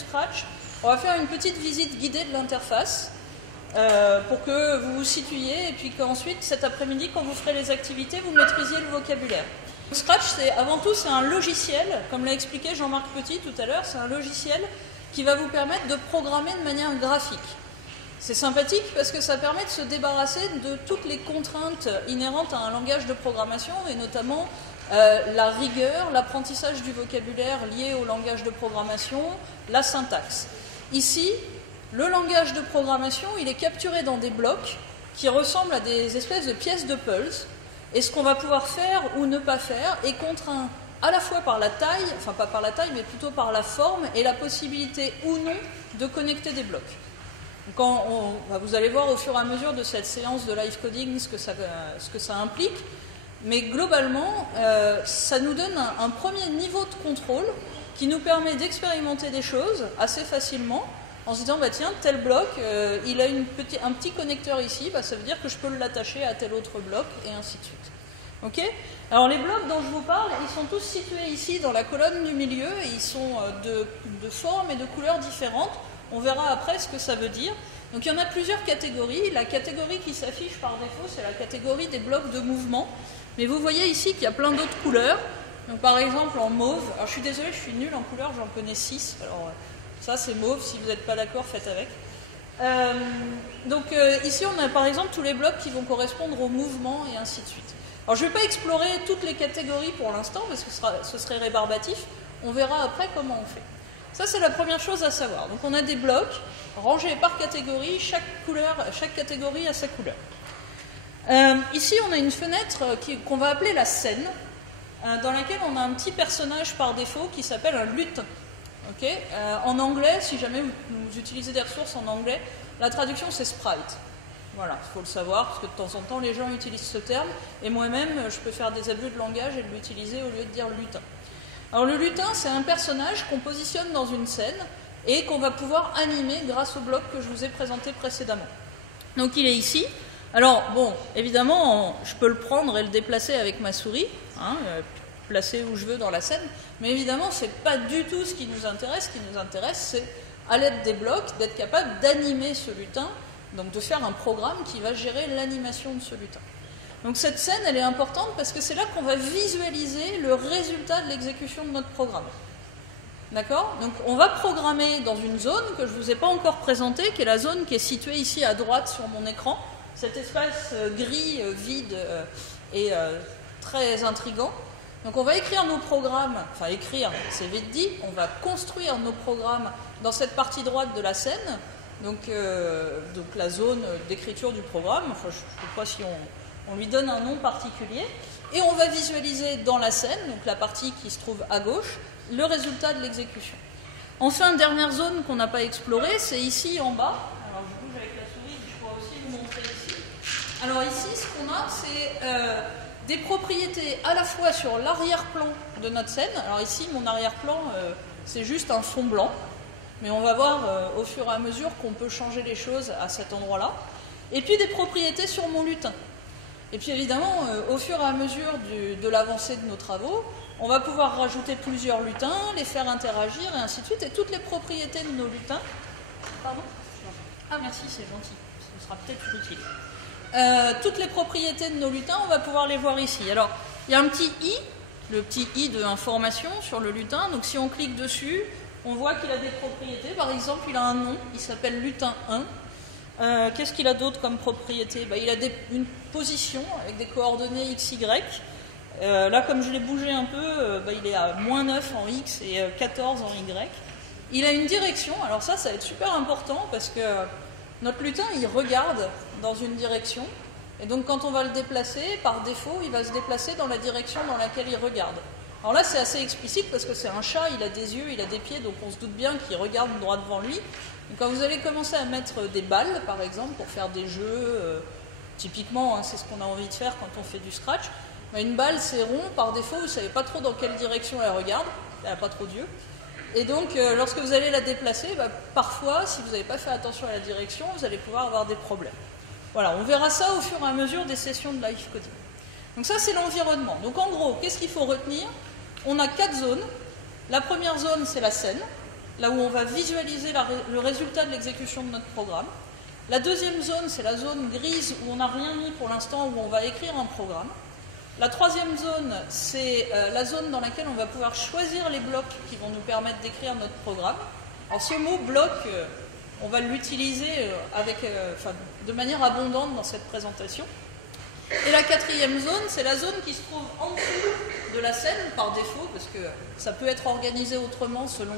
Scratch, on va faire une petite visite guidée de l'interface pour que vous vous situiez et puis qu'ensuite, cet après-midi, quand vous ferez les activités, vous maîtrisiez le vocabulaire. Scratch, avant tout, c'est un logiciel, comme l'a expliqué Jean-Marc Petit tout à l'heure, c'est un logiciel qui va vous permettre de programmer de manière graphique. C'est sympathique parce que ça permet de se débarrasser de toutes les contraintes inhérentes à un langage de programmation et notamment la rigueur, l'apprentissage du vocabulaire lié au langage de programmation, la syntaxe. Ici, le langage de programmation, il est capturé dans des blocs qui ressemblent à des espèces de pièces de puzzle et ce qu'on va pouvoir faire ou ne pas faire est contraint à la fois par la taille, enfin pas par la taille, mais plutôt par la forme et la possibilité ou non de connecter des blocs. Vous allez voir au fur et à mesure de cette séance de live coding ce que ça implique, mais globalement, ça nous donne un premier niveau de contrôle qui nous permet d'expérimenter des choses assez facilement en se disant, bah, tiens, tel bloc, il a un petit connecteur ici, bah, ça veut dire que je peux l'attacher à tel autre bloc, et ainsi de suite. Okay. Alors les blocs dont je vous parle, ils sont tous situés ici dans la colonne du milieu, et ils sont de formes et de couleurs différentes. On verra après ce que ça veut dire. Donc il y en a plusieurs catégories. La catégorie qui s'affiche par défaut, c'est la catégorie des blocs de mouvement. Mais vous voyez ici qu'il y a plein d'autres couleurs. Donc par exemple en mauve, alors je suis désolée, je suis nulle en couleurs, j'en connais 6. Alors ça c'est mauve, si vous n'êtes pas d'accord, faites avec. Ici on a par exemple tous les blocs qui vont correspondre au mouvement et ainsi de suite. Alors je ne vais pas explorer toutes les catégories pour l'instant parce que ce serait rébarbatif. On verra après comment on fait. Ça, c'est la première chose à savoir. Donc, on a des blocs rangés par catégorie. Chaque catégorie a sa couleur. Ici, on a une fenêtre qu'on va appeler la scène, dans laquelle on a un petit personnage par défaut qui s'appelle un lutin. Okay. En anglais, si jamais vous utilisez des ressources en anglais, la traduction, c'est sprite. Voilà, il faut le savoir, parce que de temps en temps, les gens utilisent ce terme. Et moi-même, je peux faire des abus de langage et de l'utiliser au lieu de dire lutin. Alors le lutin, c'est un personnage qu'on positionne dans une scène et qu'on va pouvoir animer grâce au bloc que je vous ai présenté précédemment. Donc il est ici. Alors bon, évidemment, je peux le prendre et le déplacer avec ma souris, placer où je veux dans la scène, mais évidemment, ce n'est pas du tout ce qui nous intéresse. Ce qui nous intéresse, c'est à l'aide des blocs, d'être capable d'animer ce lutin, donc de faire un programme qui va gérer l'animation de ce lutin. Donc cette scène, elle est importante parce que c'est là qu'on va visualiser le résultat de l'exécution de notre programme. D'accord? Donc on va programmer dans une zone que je ne vous ai pas encore présentée, qui est la zone qui est située ici à droite sur mon écran. Cet espace gris, vide et très intriguant. Donc on va écrire nos programmes, enfin écrire, c'est vite dit, on va construire nos programmes dans cette partie droite de la scène, donc la zone d'écriture du programme. Enfin, je ne sais pas si on lui donne un nom particulier, et on va visualiser dans la scène, donc la partie qui se trouve à gauche, le résultat de l'exécution. Enfin, dernière zone qu'on n'a pas explorée, c'est ici en bas. Alors je bouge avec la souris, je pourrais aussi vous montrer ici. Alors ici, ce qu'on a, c'est des propriétés à la fois sur l'arrière-plan de notre scène. Alors ici, mon arrière-plan, c'est juste un fond blanc, mais on va voir au fur et à mesure qu'on peut changer les choses à cet endroit-là. Et puis des propriétés sur mon lutin. Et puis évidemment, au fur et à mesure de l'avancée de nos travaux, on va pouvoir rajouter plusieurs lutins, les faire interagir et ainsi de suite. Et toutes les propriétés de nos lutins... Pardon ? Ah merci, c'est gentil. Ce sera peut-être utile. Toutes les propriétés de nos lutins, on va pouvoir les voir ici. Alors, il y a un petit i, le petit i de information sur le lutin. Donc si on clique dessus, on voit qu'il a des propriétés. Par exemple, il a un nom, il s'appelle lutin 1. Qu'est-ce qu'il a d'autre comme propriété? Il a une position avec des coordonnées x, y. Là, comme je l'ai bougé un peu, il est à -9 en x et 14 en y. Il a une direction. Alors ça va être super important parce que notre lutin, il regarde dans une direction. Et donc, quand on va le déplacer, par défaut, il va se déplacer dans la direction dans laquelle il regarde. Alors là, c'est assez explicite parce que c'est un chat, il a des yeux, il a des pieds, donc on se doute bien qu'il regarde droit devant lui. Et quand vous allez commencer à mettre des balles, par exemple, pour faire des jeux, typiquement, c'est ce qu'on a envie de faire quand on fait du Scratch, une balle, c'est rond, par défaut, vous ne savez pas trop dans quelle direction elle regarde, elle n'a pas trop d'yeux. Et donc, lorsque vous allez la déplacer, parfois, si vous n'avez pas fait attention à la direction, vous allez pouvoir avoir des problèmes. Voilà, on verra ça au fur et à mesure des sessions de live coding. Donc ça, c'est l'environnement. Donc en gros, qu'est-ce qu'il faut retenir? On a 4 zones. La première zone, c'est la scène. là où on va visualiser le résultat de l'exécution de notre programme. La deuxième zone, c'est la zone grise où on n'a rien mis pour l'instant, où on va écrire un programme. La troisième zone, c'est la zone dans laquelle on va pouvoir choisir les blocs qui vont nous permettre d'écrire notre programme. Alors ce mot bloc, on va l'utiliser de manière abondante dans cette présentation. Et la quatrième zone, c'est la zone qui se trouve en dessous de la scène par défaut, parce que ça peut être organisé autrement selon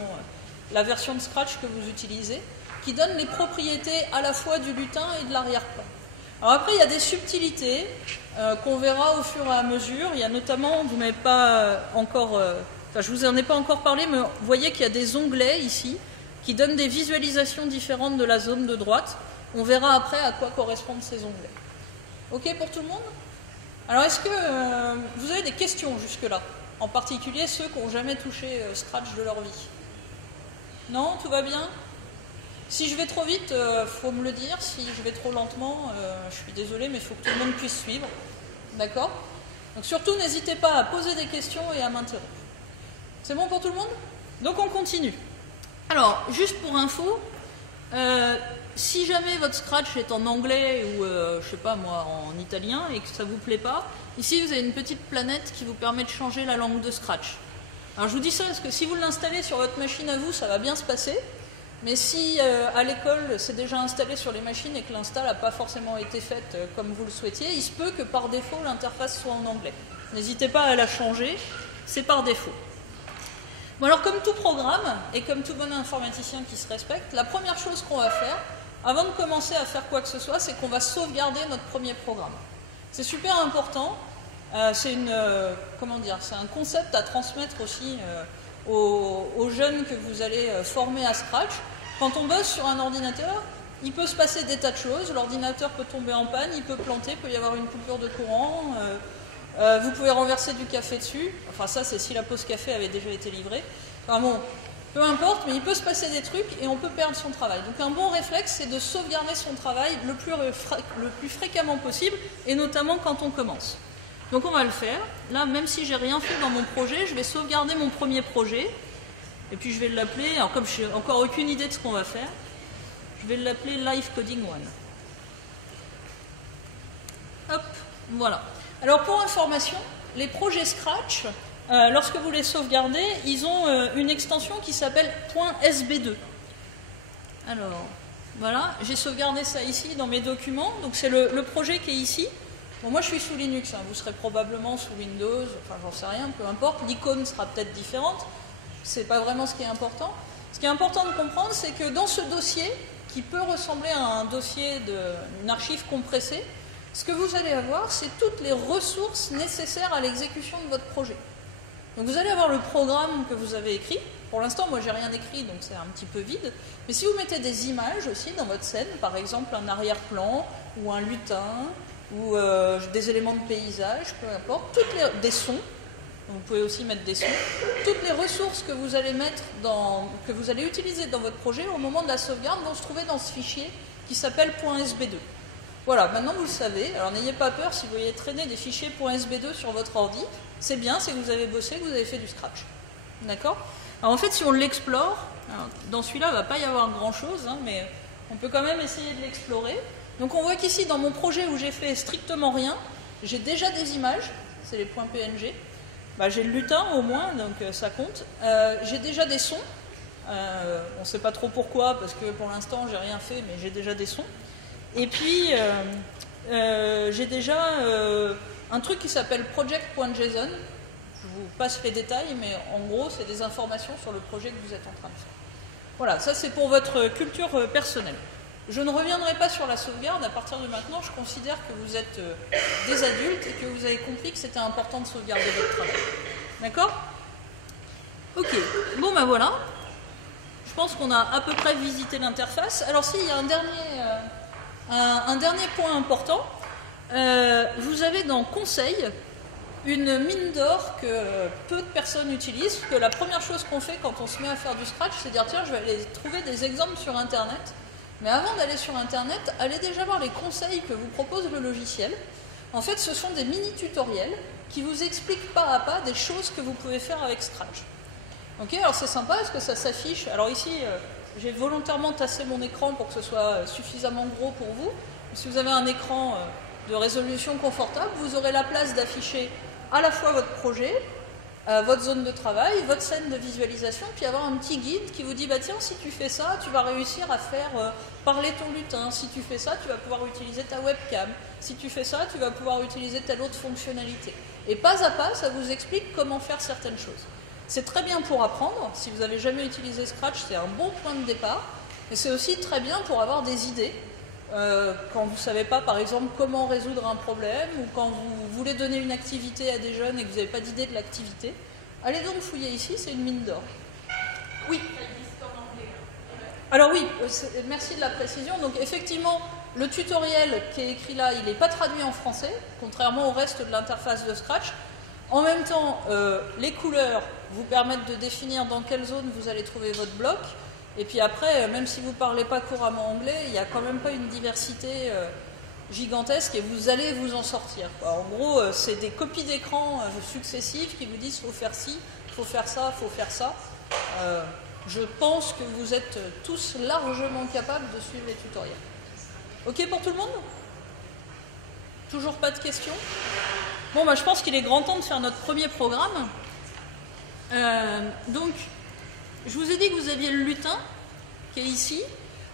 la version de Scratch que vous utilisez, qui donne les propriétés à la fois du lutin et de l'arrière-plan. Alors après, il y a des subtilités qu'on verra au fur et à mesure. Il y a notamment, vous n'avez pas encore, je vous en ai pas encore parlé, mais vous voyez qu'il y a des onglets ici qui donnent des visualisations différentes de la zone de droite. On verra après à quoi correspondent ces onglets. Ok pour tout le monde? Alors est-ce que vous avez des questions jusque-là? En particulier ceux qui n'ont jamais touché Scratch de leur vie? Non? Tout va bien? Si je vais trop vite, il faut me le dire. Si je vais trop lentement, je suis désolée, mais il faut que tout le monde puisse suivre. D'accord? Donc surtout, n'hésitez pas à poser des questions et à m'interrompre. C'est bon pour tout le monde? Donc on continue. Alors, juste pour info, si jamais votre Scratch est en anglais ou, je sais pas moi, en italien et que ça vous plaît pas, ici vous avez une petite planète qui vous permet de changer la langue de Scratch. Alors je vous dis ça parce que si vous l'installez sur votre machine à vous, ça va bien se passer. Mais si à l'école c'est déjà installé sur les machines et que l'install n'a pas forcément été faite comme vous le souhaitiez, il se peut que par défaut l'interface soit en anglais. N'hésitez pas à la changer, c'est par défaut. Bon alors comme tout programme et comme tout bon informaticien qui se respecte, la première chose qu'on va faire, avant de commencer à faire quoi que ce soit, c'est qu'on va sauvegarder notre premier programme. C'est super important, c'est un concept à transmettre aussi aux jeunes que vous allez former à Scratch. Quand on bosse sur un ordinateur, il peut se passer des tas de choses. L'ordinateur peut tomber en panne, il peut planter, il peut y avoir une coupure de courant. Vous pouvez renverser du café dessus. Enfin ça, c'est si la pause café avait déjà été livrée. Enfin bon, peu importe, mais il peut se passer des trucs et on peut perdre son travail. Donc un bon réflexe, c'est de sauvegarder son travail le plus fréquemment possible, et notamment quand on commence. Donc on va le faire. Là, même si j'ai rien fait dans mon projet, je vais sauvegarder mon premier projet. Et puis je vais l'appeler, alors comme je n'ai encore aucune idée de ce qu'on va faire, je vais l'appeler Live Coding 1. Hop, voilà. Alors pour information, les projets Scratch, lorsque vous les sauvegardez, ils ont une extension qui s'appelle .sb2. Alors, voilà, j'ai sauvegardé ça ici dans mes documents. Donc c'est le projet qui est ici. Bon, moi je suis sous Linux, hein. Vous serez probablement sous Windows, enfin j'en sais rien, peu importe. L'icône sera peut-être différente, c'est pas vraiment ce qui est important. Ce qui est important de comprendre, c'est que dans ce dossier, qui peut ressembler à un dossier d'une archive compressée, ce que vous allez avoir, c'est toutes les ressources nécessaires à l'exécution de votre projet. Donc vous allez avoir le programme que vous avez écrit. Pour l'instant, moi j'ai rien écrit, donc c'est un petit peu vide. Mais si vous mettez des images aussi dans votre scène, par exemple un arrière-plan, ou un lutin, ou des éléments de paysage, peu importe, des sons, vous pouvez aussi mettre des sons, toutes les ressources que vous allez que vous allez utiliser dans votre projet au moment de la sauvegarde vont se trouver dans ce fichier qui s'appelle .sb2. Voilà, maintenant vous le savez, alors n'ayez pas peur si vous voyez traîner des fichiers .sb2 sur votre ordi, c'est bien, c'est que vous avez bossé, que vous avez fait du Scratch. D'accord? Alors en fait, si on l'explore, dans celui-là, il ne va pas y avoir grand-chose, hein, mais on peut quand même essayer de l'explorer. Donc on voit qu'ici, dans mon projet où j'ai fait strictement rien, j'ai déjà des images, c'est les .png, j'ai le lutin au moins, donc ça compte. J'ai déjà des sons, on ne sait pas trop pourquoi, parce que pour l'instant, j'ai rien fait, mais j'ai déjà des sons. Et puis, j'ai déjà un truc qui s'appelle project.json. Je vous passe les détails, mais en gros, c'est des informations sur le projet que vous êtes en train de faire. Voilà, ça c'est pour votre culture personnelle. Je ne reviendrai pas sur la sauvegarde. À partir de maintenant, je considère que vous êtes des adultes et que vous avez compris que c'était important de sauvegarder votre travail. D'accord? Ok, bon ben voilà. Je pense qu'on a à peu près visité l'interface. Alors si, il y a un dernier point important. Vous avez dans Conseil une mine d'or que peu de personnes utilisent, que la première chose qu'on fait quand on se met à faire du Scratch, c'est dire tiens, je vais aller trouver des exemples sur Internet. Mais avant d'aller sur Internet, allez déjà voir les conseils que vous propose le logiciel. En fait, ce sont des mini-tutoriels qui vous expliquent pas à pas des choses que vous pouvez faire avec Scratch. Ok, alors c'est sympa, est-ce que ça s'affiche? Alors ici, j'ai volontairement tassé mon écran pour que ce soit suffisamment gros pour vous. Si vous avez un écran de résolution confortable, vous aurez la place d'afficher à la fois votre projet, votre zone de travail, votre scène de visualisation, puis avoir un petit guide qui vous dit bah tiens, si tu fais ça, tu vas réussir à faire parler ton lutin. Si tu fais ça, tu vas pouvoir utiliser ta webcam. Si tu fais ça, tu vas pouvoir utiliser telle autre fonctionnalité. Et pas à pas, ça vous explique comment faire certaines choses. C'est très bien pour apprendre. Si vous n'avez jamais utilisé Scratch, c'est un bon point de départ. Et c'est aussi très bien pour avoir des idées. Quand vous ne savez pas, par exemple, comment résoudre un problème, ou quand vous voulez donner une activité à des jeunes et que vous n'avez pas d'idée de l'activité, allez donc fouiller ici, c'est une mine d'or. Oui. Alors oui, merci de la précision. Donc effectivement, le tutoriel qui est écrit là, il n'est pas traduit en français, contrairement au reste de l'interface de Scratch. En même temps, les couleurs vous permettent de définir dans quelle zone vous allez trouver votre bloc. Et puis après, même si vous ne parlez pas couramment anglais, il n'y a quand même pas une diversité gigantesque et vous allez vous en sortir. En gros, c'est des copies d'écran successives qui vous disent « faut faire ci, faut faire ça, faut faire ça ». Je pense que vous êtes tous largement capables de suivre les tutoriels. Ok pour tout le monde? Toujours pas de questions? Bon, bah, je pense qu'il est grand temps de faire notre premier programme. Donc, je vous ai dit que vous aviez le lutin, qui est ici.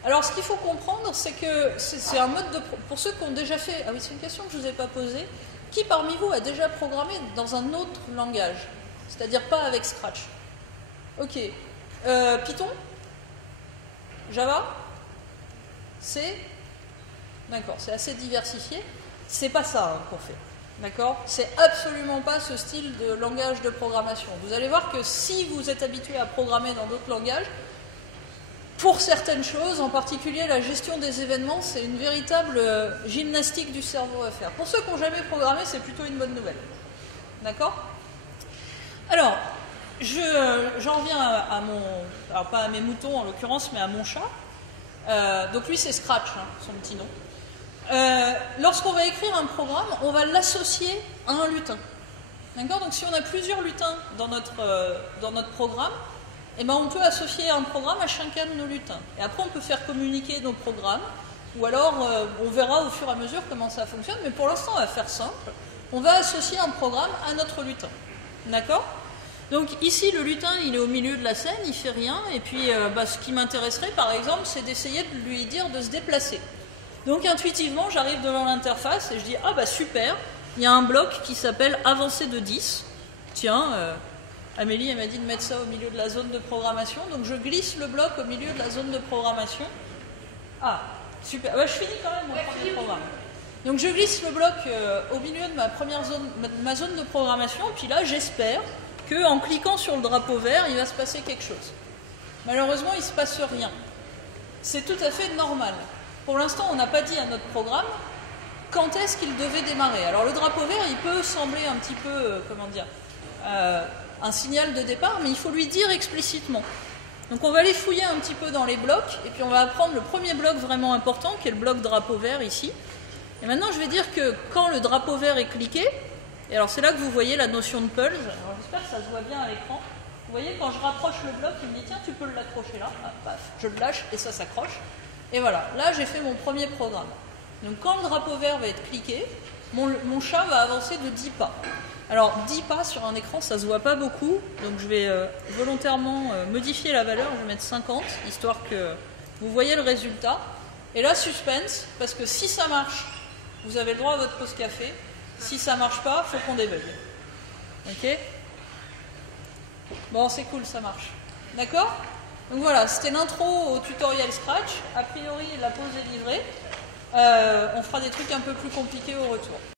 Alors, ce qu'il faut comprendre, c'est que c'est un mode de... Pour ceux qui ont déjà fait... Ah oui, c'est une question que je ne vous ai pas posée. Qui parmi vous a déjà programmé dans un autre langage? C'est-à-dire pas avec Scratch? Ok. Python? Java? C? D'accord, c'est assez diversifié. C'est pas ça qu'on fait. D'accord? C'est absolument pas ce style de langage de programmation. Vous allez voir que si vous êtes habitué à programmer dans d'autres langages, pour certaines choses, en particulier la gestion des événements, c'est une véritable gymnastique du cerveau à faire. Pour ceux qui n'ont jamais programmé, c'est plutôt une bonne nouvelle. D'accord? Alors, j'en reviens à mon... Alors pas à mes moutons en l'occurrence, mais à mon chat. Donc lui c'est Scratch, hein, son petit nom. Lorsqu'on va écrire un programme, on va l'associer à un lutin. D'accord? Donc si on a plusieurs lutins dans notre programme, eh ben, on peut associer un programme à chacun de nos lutins. Et après on peut faire communiquer nos programmes, ou alors on verra au fur et à mesure comment ça fonctionne, mais pour l'instant on va faire simple. On va associer un programme à notre lutin. D'accord? Donc ici le lutin il est au milieu de la scène, il fait rien, et puis ce qui m'intéresserait par exemple c'est d'essayer de lui dire de se déplacer. Donc intuitivement j'arrive devant l'interface et je dis ah bah super, il y a un bloc qui s'appelle avancer de 10. Tiens, Amélie elle m'a dit de mettre ça au milieu de la zone de programmation, donc je glisse le bloc au milieu de la zone de programmation. Ah super, bah, je finis quand même mon premier programme. Donc je glisse le bloc au milieu de ma zone de programmation, puis là j'espère qu'en cliquant sur le drapeau vert, il va se passer quelque chose. Malheureusement, il ne se passe rien. C'est tout à fait normal. Pour l'instant, on n'a pas dit à notre programme quand est-ce qu'il devait démarrer. Alors le drapeau vert, il peut sembler un petit peu, un signal de départ, mais il faut lui dire explicitement. Donc on va aller fouiller un petit peu dans les blocs, et puis on va apprendre le premier bloc vraiment important, qui est le bloc drapeau vert ici. Et maintenant, je vais dire que quand le drapeau vert est cliqué, et alors c'est là que vous voyez la notion de pulse. Alors j'espère que ça se voit bien à l'écran. Vous voyez, quand je rapproche le bloc, il me dit tiens, tu peux l'accrocher là. Ah, paf, je le lâche et ça s'accroche. Et voilà, là j'ai fait mon premier programme. Donc quand le drapeau vert va être cliqué, mon chat va avancer de 10 pas. Alors 10 pas sur un écran, ça se voit pas beaucoup. Donc je vais volontairement modifier la valeur, je vais mettre 50, histoire que vous voyez le résultat. Et là, suspense, parce que si ça marche, vous avez le droit à votre pause café. Si ça ne marche pas, il faut qu'on débug. Ok? Bon, c'est cool, ça marche. D'accord? Donc voilà, c'était l'intro au tutoriel Scratch. A priori, la pause est livrée. On fera des trucs un peu plus compliqués au retour.